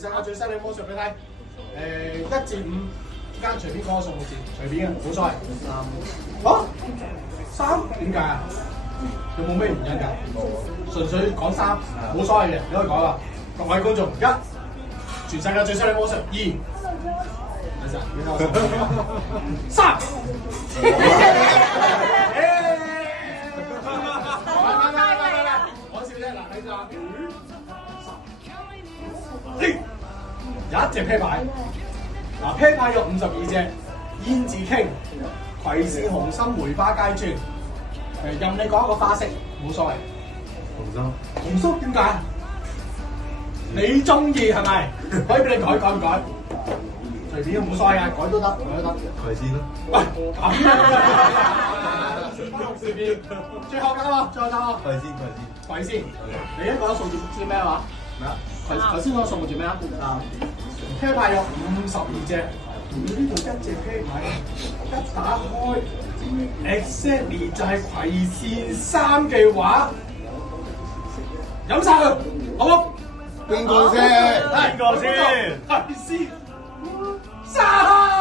世界最犀利魔術俾你睇。1至5間隨便講個數目字，隨便嘅，冇所謂。3點解啊？有冇咩原因㗎？純粹講3，冇所謂嘅，你可以講啦。各位觀眾，1，全世界最犀利魔術；2，3。講笑啫，嗱你就有一隻啤牌，嗱啤牌有52隻，燕字傾、葵扇紅心梅花皆專，任你講一個花色，冇所謂。紅心點解？你中意係咪？可以俾你改唔改？隨便冇所謂啊，改都得，葵扇咯。喂，咁啊！隨便，最後答喎，葵扇。你一講數字知咩話？咩啊？頭先講數目字咩啊？3。啤牌有52隻，呢度一隻啤牌一打開 ，exactly 就係葵扇3嘅話，飲晒佢，好冇？邊個先？葵扇3。